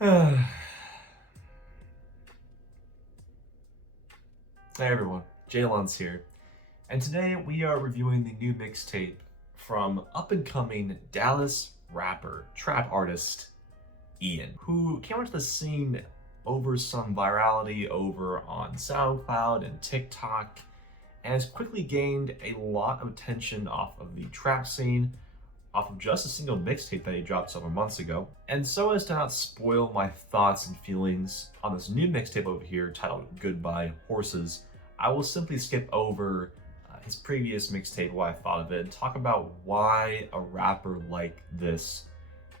Hey everyone, Jlunce here, and today we are reviewing the new mixtape from up-and-coming Dallas rapper, trap artist, Ian, who came onto the scene over some virality over on SoundCloud and TikTok, and has quickly gained a lot of attention off of the trap scene, off of just a single mixtape that he dropped several months ago. And so as to not spoil my thoughts and feelings on this new mixtape over here titled Goodbye Horses, I will simply skip over his previous mixtape, what I thought of it, and talk about why a rapper like this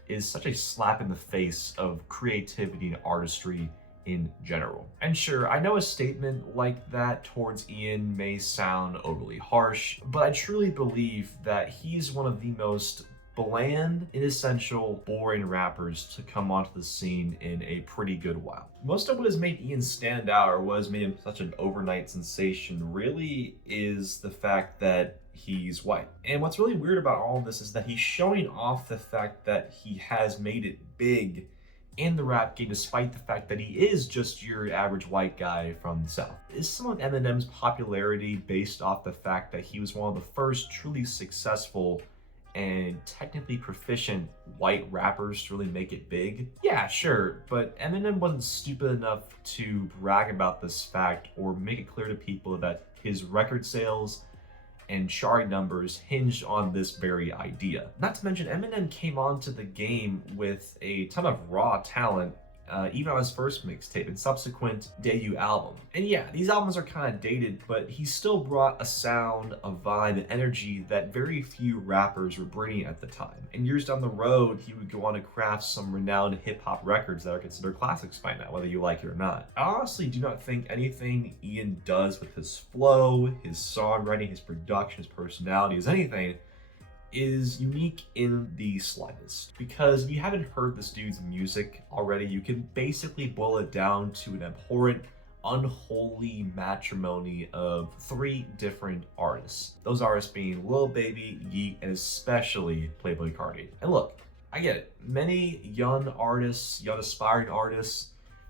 is such a slap in the face of creativity and artistry in general. And sure, I know a statement like that towards Ian may sound overly harsh, but I truly believe that he's one of the most bland, inessential, boring rappers to come onto the scene in a pretty good while. Most of what has made Ian stand out, or what has made him such an overnight sensation, really is the fact that he's white. And what's really weird about all of this is that he's showing off the fact that he has made it big in the rap game, despite the fact that he is just your average white guy from the South. Is some of Eminem's popularity based off the fact that he was one of the first truly successful and technically proficient white rappers to really make it big? Yeah, sure, but Eminem wasn't stupid enough to brag about this fact or make it clear to people that his record sales and chart numbers hinged on this very idea. Not to mention, Eminem came onto the game with a ton of raw talent, even on his first mixtape and subsequent debut album. And yeah, these albums are kind of dated, but he still brought a sound, a vibe, and energy that very few rappers were bringing at the time. And years down the road, he would go on to craft some renowned hip-hop records that are considered classics by now, whether you like it or not. I honestly do not think anything Ian does with his flow, his songwriting, his production, his personality, is anything is unique in the slightest. Because if you haven't heard this dude's music already, you can basically boil it down to an abhorrent, unholy matrimony of three different artists. Those artists being Lil Baby, Yeet, and especially Playboi Carti. And look, I get it. Many young artists, young aspiring artists,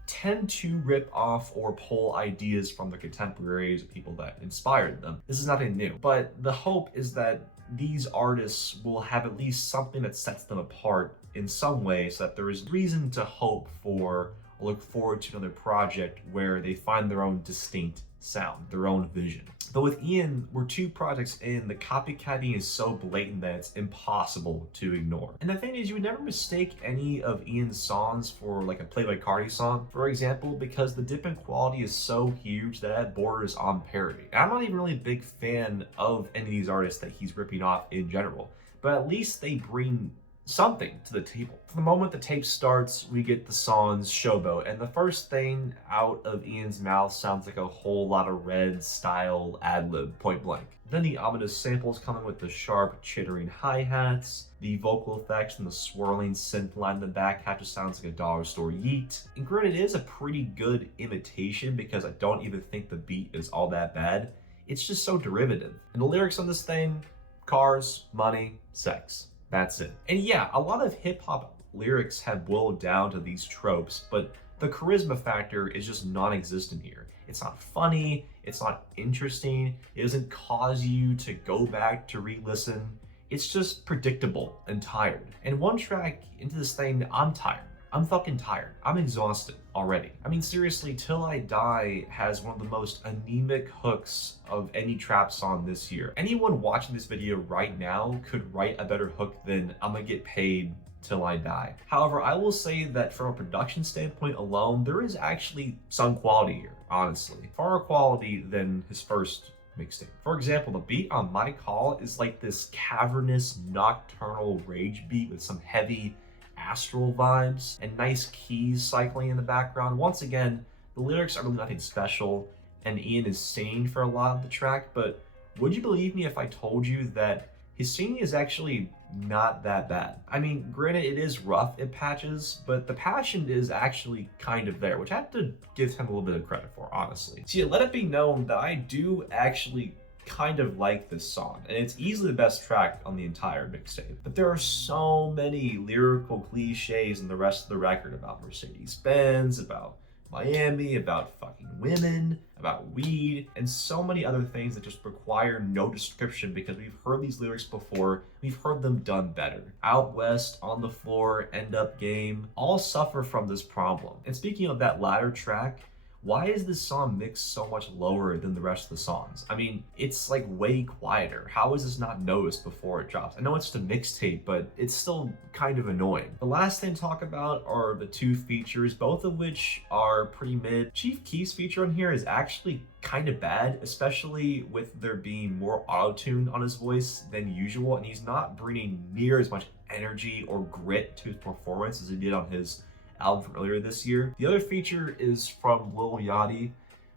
tend to rip off or pull ideas from their contemporaries, people that inspired them. This is nothing new, but the hope is that these artists will have at least something that sets them apart in some way, so that there is reason to hope for or look forward to another project where they find their own distinct sound, their own vision. But with Ian, we're two projects in, the copycatting is so blatant that it's impossible to ignore. And the thing is, you would never mistake any of Ian's songs for like a Playboi Carti song, for example, because the dip in quality is so huge that it borders on parody. And I'm not even really a big fan of any of these artists that he's ripping off in general, but at least they bring something to the table. From the moment the tape starts, we get the songs Showboat, and the first thing out of Ian's mouth sounds like a whole lot of Red style ad-lib, point blank. Then the ominous samples come in with the sharp, chittering hi-hats, the vocal effects, and the swirling synth line in the back half just sounds like a dollar store yeet. And granted, it is a pretty good imitation because I don't even think the beat is all that bad. It's just so derivative. And the lyrics on this thing, cars, money, sex. That's it. And yeah, a lot of hip-hop lyrics have boiled down to these tropes, but the charisma factor is just non-existent here. It's not funny, it's not interesting, it doesn't cause you to go back to re-listen. It's just predictable and tired. And one track into this thing, I'm tired. I'm fucking tired. I'm exhausted already. I mean, seriously, Till I Die has one of the most anemic hooks of any trap song this year. Anyone watching this video right now could write a better hook than I'm gonna get paid till I die. However, I will say that from a production standpoint alone, there is actually some quality here, honestly. Far quality than his first mixtape. For example, the beat on My Call is like this cavernous, nocturnal rage beat with some heavy astral vibes and nice keys cycling in the background. Once again, the lyrics are really nothing special, and Ian is singing for a lot of the track, but would you believe me if I told you that his singing is actually not that bad? I mean, granted, it is rough in patches, but the passion is actually kind of there, which I have to give him a little bit of credit for, honestly. So yeah, let it be known that I do actually kind of like this song, and it's easily the best track on the entire mixtape. But there are so many lyrical cliches in the rest of the record about Mercedes-Benz, about Miami, about fucking women, about weed, and so many other things that just require no description because we've heard these lyrics before, we've heard them done better. Out West, On the Floor, End Up Game, all suffer from this problem. And speaking of that latter track, why is this song mixed so much lower than the rest of the songs? I mean, it's like way quieter. How is this not noticed before it drops? I know it's just a mixtape, but it's still kind of annoying. The last thing to talk about are the two features, both of which are pretty mid. Chief Keef's feature on here is actually kind of bad, especially with there being more auto-tune on his voice than usual, and he's not bringing near as much energy or grit to his performance as he did on his album from earlier this year. The other feature is from Lil Yachty,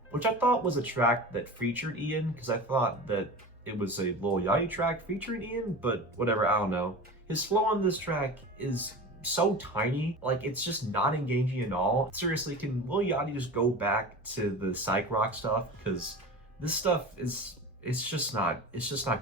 which I thought was a track that featured Ian, because I thought that it was a Lil Yachty track featuring Ian, but whatever, I don't know. His flow on this track is so tiny, like it's just not engaging at all. Seriously, can Lil Yachty just go back to the psych rock stuff? Because this stuff is it's just not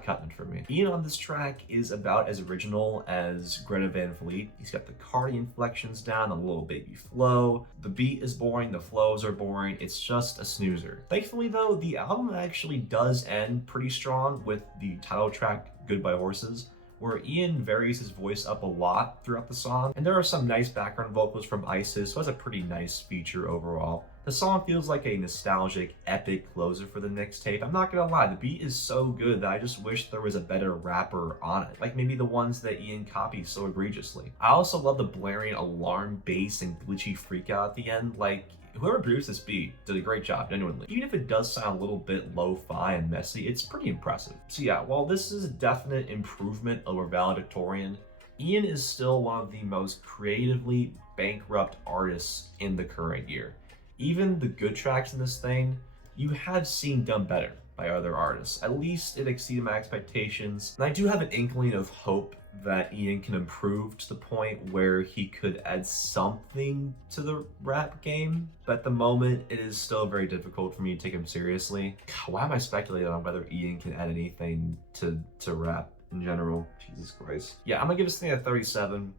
cutting it for me. Ian on this track is about as original as Greta Van Fleet. He's got the Cardi inflections down, a little baby flow. The beat is boring, the flows are boring. It's just a snoozer. Thankfully though, the album actually does end pretty strong with the title track, Goodbye Horses, where Ian varies his voice up a lot throughout the song, and there are some nice background vocals from Isis, so it's a pretty nice feature overall. The song feels like a nostalgic, epic closer for the mixtape. I'm not gonna lie, the beat is so good that I just wish there was a better rapper on it, like maybe the ones that Ian copies so egregiously. I also love the blaring alarm bass and glitchy freakout at the end. Like, whoever produced this beat did a great job, genuinely. Even if it does sound a little bit lo-fi and messy, it's pretty impressive. So yeah, while this is a definite improvement over valedictorian, Ian is still one of the most creatively bankrupt artists in the current year. Even the good tracks in this thing, you have seen done better by other artists. At least it exceeded my expectations. And I do have an inkling of hope that Ian can improve to the point where he could add something to the rap game. But at the moment, it is still very difficult for me to take him seriously. God, why am I speculating on whether Ian can add anything to rap in general? Jesus Christ. Yeah, I'm gonna give this thing a 37.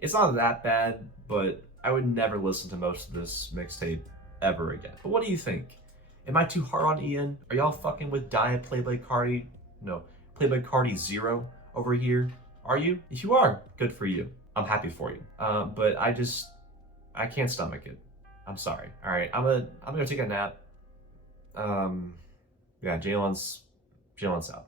It's not that bad, but I would never listen to most of this mixtape ever again. But what do you think? Am I too hard on Ian? Are y'all fucking with Diet Playboy Cardi? No, Playboy Cardi Zero over here? Are you? If you are, good for you. I'm happy for you. But I can't stomach it. I'm sorry. All right, I'm gonna take a nap. Yeah, Jlunce out.